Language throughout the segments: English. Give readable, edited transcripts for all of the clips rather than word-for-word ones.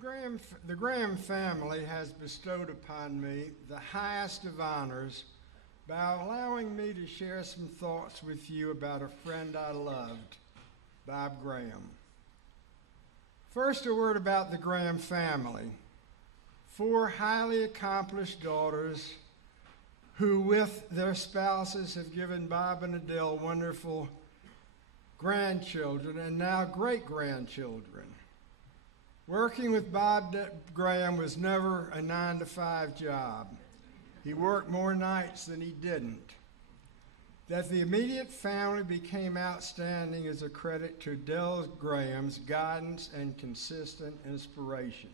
The Graham family has bestowed upon me the highest of honors by allowing me to share some thoughts with you about a friend I loved, Bob Graham. First, a word about the Graham family. 4 highly accomplished daughters who, with their spouses, have given Bob and Adele wonderful grandchildren and now great-grandchildren. Working with Bob Graham was never a 9-to-5 job. He worked more nights than he didn't. That the immediate family became outstanding is a credit to Adele Graham's guidance and consistent inspiration.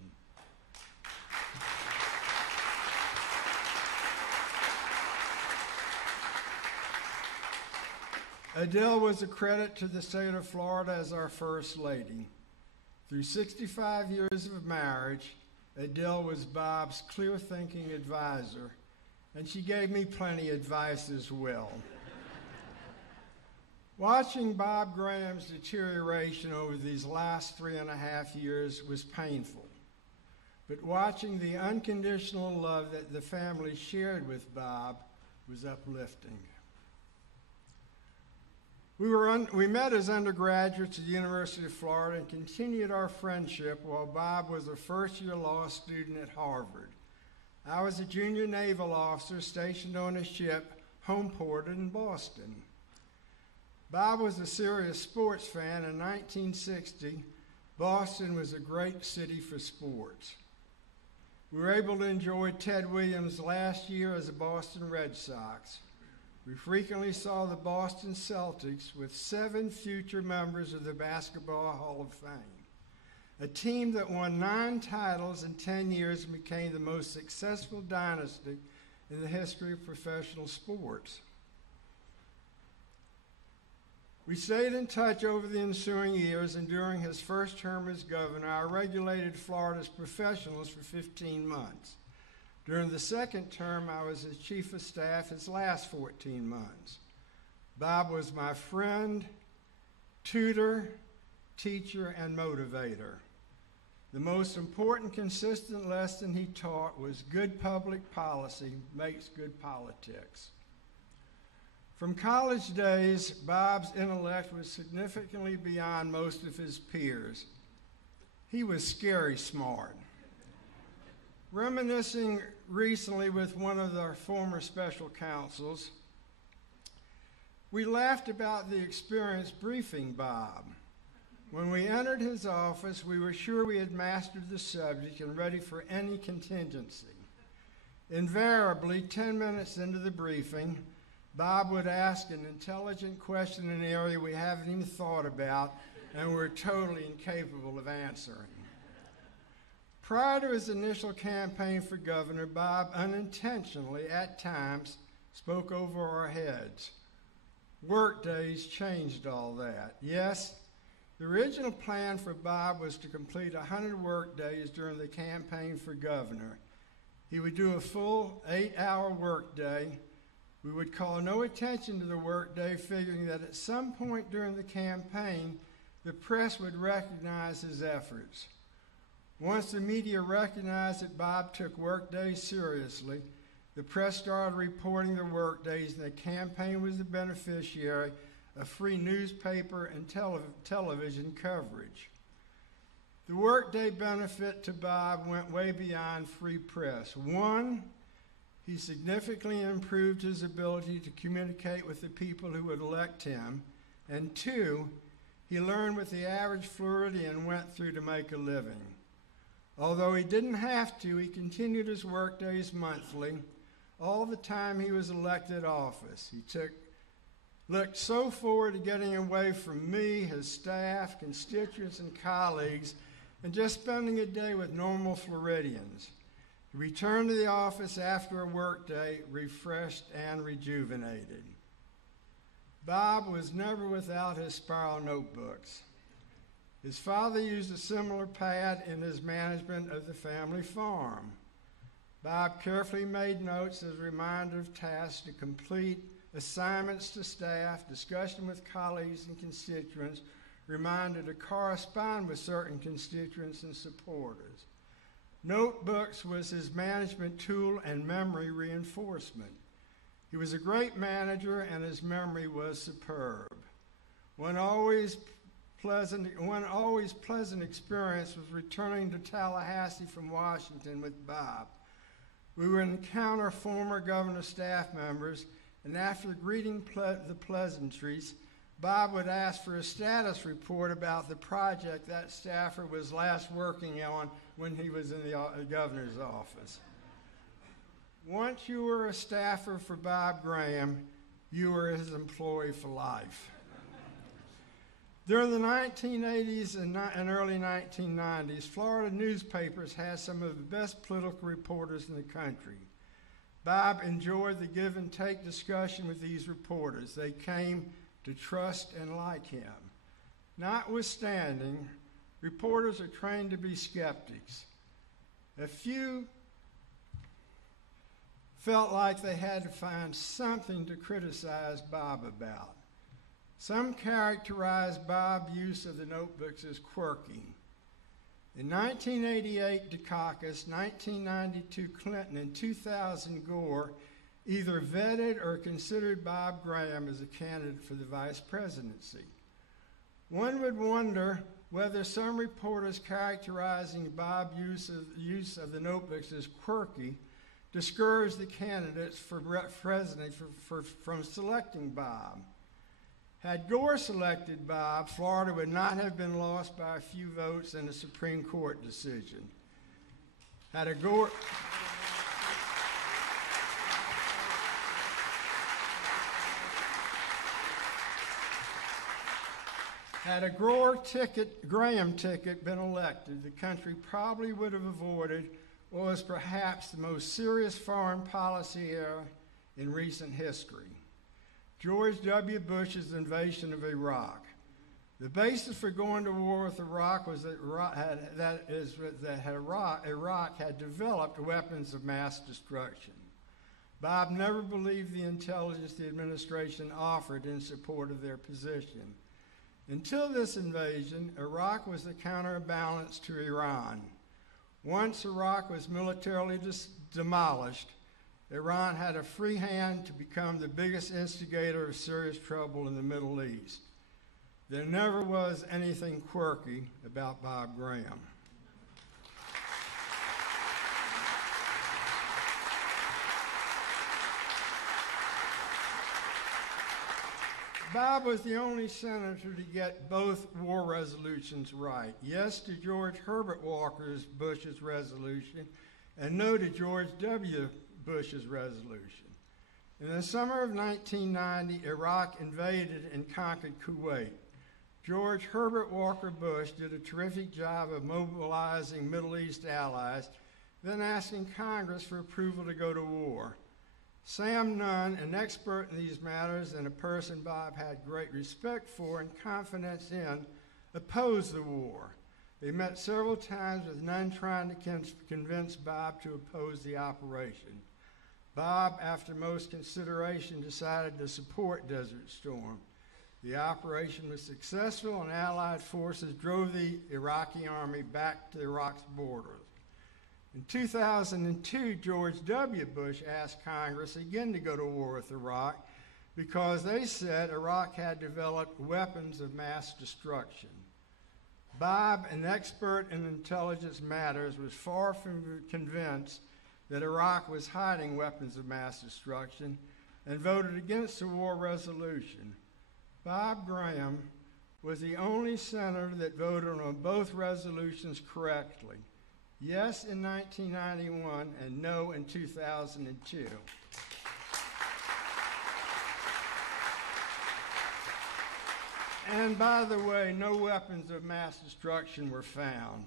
Adele was a credit to the state of Florida as our First Lady. Through 65 years of marriage, Adele was Bob's clear-thinking advisor, and she gave me plenty of advice as well. Watching Bob Graham's deterioration over these last 3.5 years was painful, but watching the unconditional love that the family shared with Bob was uplifting. We met as undergraduates at the University of Florida and continued our friendship while Bob was a first-year law student at Harvard. I was a junior naval officer stationed on a ship homeported in Boston. Bob was a serious sports fan. In 1960, Boston was a great city for sports. We were able to enjoy Ted Williams' last year as a Boston Red Sox. We frequently saw the Boston Celtics with 7 future members of the Basketball Hall of Fame, a team that won 9 titles in 10 years and became the most successful dynasty in the history of professional sports. We stayed in touch over the ensuing years, and during his first term as governor, I regulated Florida's professionals for 15 months. During the second term, I was his chief of staff his last 14 months. Bob was my friend, tutor, teacher, and motivator. The most important consistent lesson he taught was good public policy makes good politics. From college days, Bob's intellect was significantly beyond most of his peers. He was scary smart. Reminiscing recently with one of our former special counsels, we laughed about the experience briefing Bob. When we entered his office, we were sure we had mastered the subject and ready for any contingency. Invariably, 10 minutes into the briefing, Bob would ask an intelligent question in an area we haven't even thought about and we're totally incapable of answering. Prior to his initial campaign for governor, Bob unintentionally, at times, spoke over our heads. Work days changed all that. Yes, the original plan for Bob was to complete 100 work days during the campaign for governor. He would do a full 8-hour work day. We would call no attention to the work day, figuring that at some point during the campaign, the press would recognize his efforts. Once the media recognized that Bob took work days seriously, the press started reporting the work days, and the campaign was the beneficiary of free newspaper and television coverage. The workday benefit to Bob went way beyond free press. 1, he significantly improved his ability to communicate with the people who would elect him, and 2, he learned what the average Floridian went through to make a living. Although he didn't have to, he continued his work days monthly, all the time he was elected office. He looked so forward to getting away from me, his staff, constituents, and colleagues, and just spending a day with normal Floridians. He returned to the office after a work day, refreshed and rejuvenated. Bob was never without his spiral notebooks. His father used a similar pad in his management of the family farm. Bob carefully made notes as a reminder of tasks to complete, assignments to staff, discussion with colleagues and constituents, reminder to correspond with certain constituents and supporters. Notebooks was his management tool and memory reinforcement. He was a great manager, and his memory was superb. One always pleasant experience was returning to Tallahassee from Washington with Bob. We would encounter former governor staff members, and after greeting the pleasantries, Bob would ask for a status report about the project that staffer was last working on when he was in the governor's office. Once you were a staffer for Bob Graham, you were his employee for life. During the 1980s and early 1990s, Florida newspapers had some of the best political reporters in the country. Bob enjoyed the give and take discussion with these reporters. They came to trust and like him. Notwithstanding, reporters are trained to be skeptics. A few felt like they had to find something to criticize Bob about. Some characterized Bob's use of the notebooks as quirky. In 1988, Dukakis, 1992, Clinton, and 2000, Gore either vetted or considered Bob Graham as a candidate for the vice presidency. One would wonder whether some reporters characterizing Bob's use of the notebooks as quirky discouraged the candidates for president from selecting Bob. Had Gore selected Bob, Florida would not have been lost by a few votes in a Supreme Court decision. Had a Gore Graham ticket been elected, the country probably would have avoided what was perhaps the most serious foreign policy error in recent history: George W. Bush's invasion of Iraq. The basis for going to war with Iraq was that Iraq had developed weapons of mass destruction. Bob never believed the intelligence the administration offered in support of their position. Until this invasion, Iraq was the counterbalance to Iran. Once Iraq was militarily demolished, Iran had a free hand to become the biggest instigator of serious trouble in the Middle East. There never was anything quirky about Bob Graham. Bob was the only senator to get both war resolutions right. Yes to George Herbert Bush's resolution, and no to George W. Bush's resolution. In the summer of 1990, Iraq invaded and conquered Kuwait. George Herbert Walker Bush did a terrific job of mobilizing Middle East allies, then asking Congress for approval to go to war. Sam Nunn, an expert in these matters and a person Bob had great respect for and confidence in, opposed the war. They met several times with Nunn trying to convince Bob to oppose the operation. Bob, after most consideration, decided to support Desert Storm. The operation was successful, and Allied forces drove the Iraqi army back to Iraq's borders. In 2002, George W. Bush asked Congress again to go to war with Iraq because they said Iraq had developed weapons of mass destruction. Bob, an expert in intelligence matters, was far from convinced that Iraq was hiding weapons of mass destruction and voted against the war resolution. Bob Graham was the only senator that voted on both resolutions correctly. Yes in 1991 and no in 2002. And by the way, no weapons of mass destruction were found.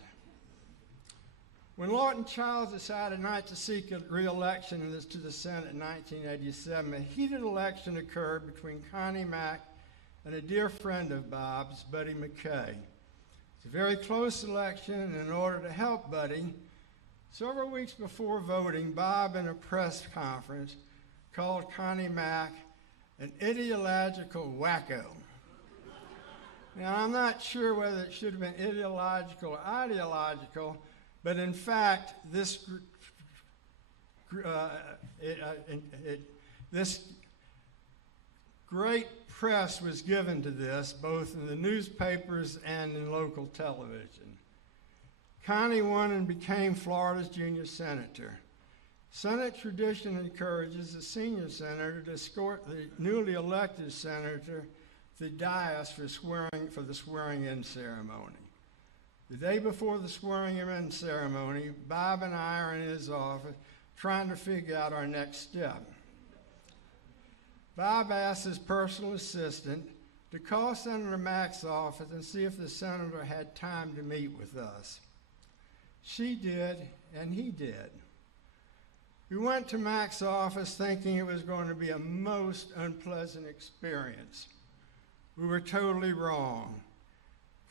When Lawton Chiles decided not to seek a re-election to the Senate in 1987, a heated election occurred between Connie Mack and a dear friend of Bob's, Buddy McKay. It's a very close election, and in order to help Buddy, several weeks before voting, Bob, in a press conference, called Connie Mack an ideological wacko. Now, I'm not sure whether it should have been ideological or ideological, But in fact, this great press was given to this, both in the newspapers and in local television. Connie won and became Florida's junior senator. Senate tradition encourages the senior senator to escort the newly elected senator to the dais for the swearing-in ceremony. The day before the swearing-in ceremony, Bob and I are in his office trying to figure out our next step. Bob asked his personal assistant to call Senator Mack's office and see if the senator had time to meet with us. She did, and he did. We went to Mack's office thinking it was going to be a most unpleasant experience. We were totally wrong.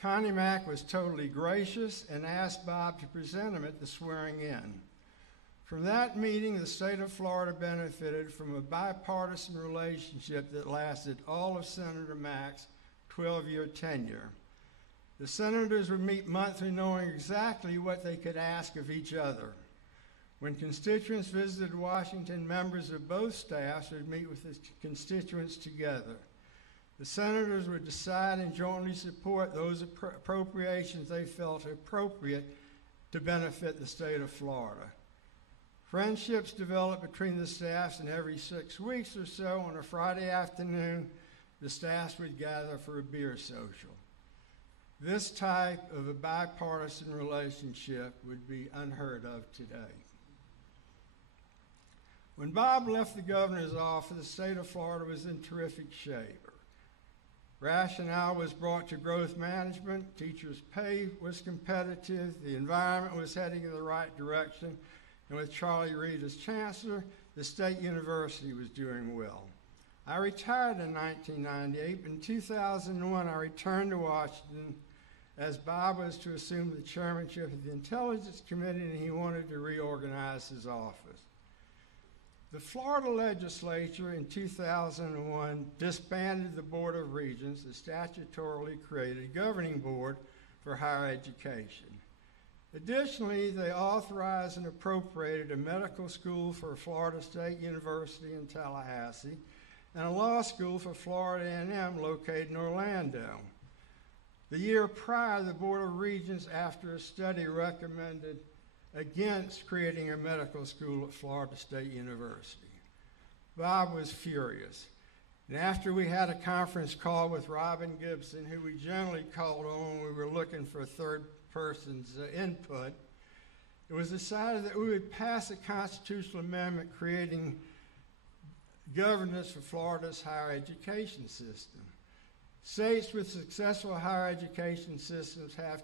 Connie Mack was totally gracious and asked Bob to present him at the swearing-in. From that meeting, the state of Florida benefited from a bipartisan relationship that lasted all of Senator Mack's 12-year tenure. The senators would meet monthly knowing exactly what they could ask of each other. When constituents visited Washington, members of both staffs would meet with the constituents together. The senators would decide and jointly support those appropriations they felt appropriate to benefit the state of Florida. Friendships developed between the staffs, and every 6 weeks or so on a Friday afternoon, the staffs would gather for a beer social. This type of a bipartisan relationship would be unheard of today. When Bob left the governor's office, the state of Florida was in terrific shape. Rationale was brought to growth management, teachers' pay was competitive, the environment was heading in the right direction, and with Charlie Reed as chancellor, the state university was doing well. I retired in 1998. In 2001, I returned to Washington as Bob was to assume the chairmanship of the Intelligence Committee, and he wanted to reorganize his office. The Florida legislature in 2001 disbanded the Board of Regents, the statutorily created governing board for higher education. Additionally, they authorized and appropriated a medical school for Florida State University in Tallahassee and a law school for Florida A&M located in Orlando. The year prior, the Board of Regents, after a study, recommended against creating a medical school at Florida State University. Bob was furious. And after we had a conference call with Robin Gibson, who we generally called on when we were looking for a third person's input, it was decided that we would pass a constitutional amendment creating governance for Florida's higher education system. States with successful higher education systems have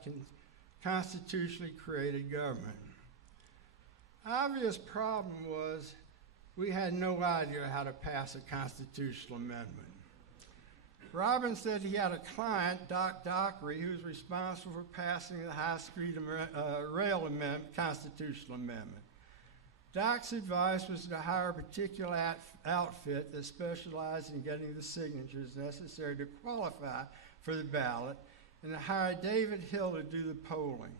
constitutionally created government. Obvious problem was we had no idea how to pass a constitutional amendment. Robin said he had a client, Doc Dockery, who was responsible for passing the high-speed rail constitutional amendment. Doc's advice was to hire a particular outfit that specialized in getting the signatures necessary to qualify for the ballot, and to hire David Hill to do the polling.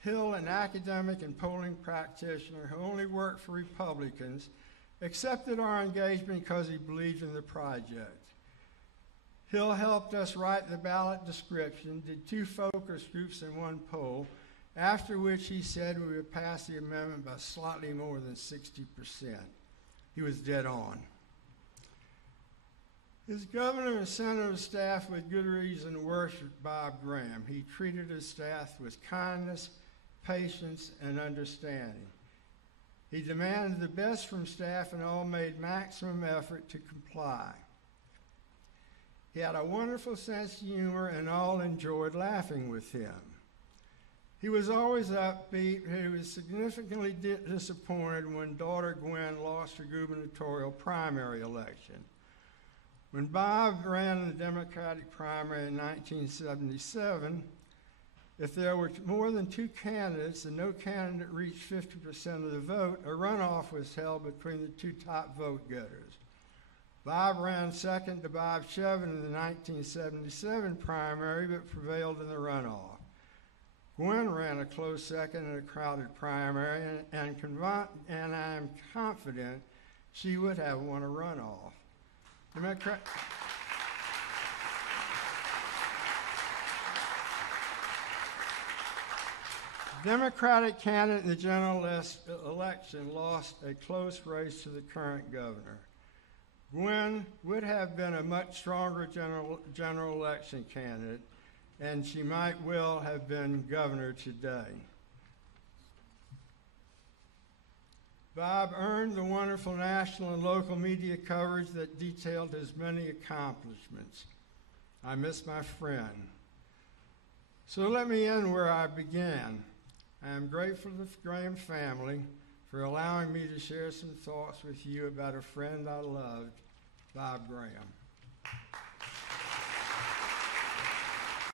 Hill, an academic and polling practitioner who only worked for Republicans, accepted our engagement because he believed in the project. Hill helped us write the ballot description, did 2 focus groups and 1 poll, after which he said we would pass the amendment by slightly more than 60%. He was dead on. His governor and senator staff with good reason worshiped Bob Graham. He treated his staff with kindness, patience, and understanding. He demanded the best from staff and all made maximum effort to comply. He had a wonderful sense of humor and all enjoyed laughing with him. He was always upbeat. He was significantly disappointed when daughter Gwen lost her gubernatorial primary election. When Bob ran in the Democratic primary in 1977, if there were more than 2 candidates and no candidate reached 50% of the vote, a runoff was held between the 2 top vote getters. Bob ran second to Bob Chevin in the 1977 primary, but prevailed in the runoff. Gwen ran a close second in a crowded primary, and I'm confident she would have won a runoff. Democratic candidate in the general election lost a close race to the current governor. Gwen would have been a much stronger general election candidate, and she might well have been governor today. Bob earned the wonderful national and local media coverage that detailed his many accomplishments. I miss my friend. So let me end where I began. I am grateful to the Graham family for allowing me to share some thoughts with you about a friend I loved, Bob Graham.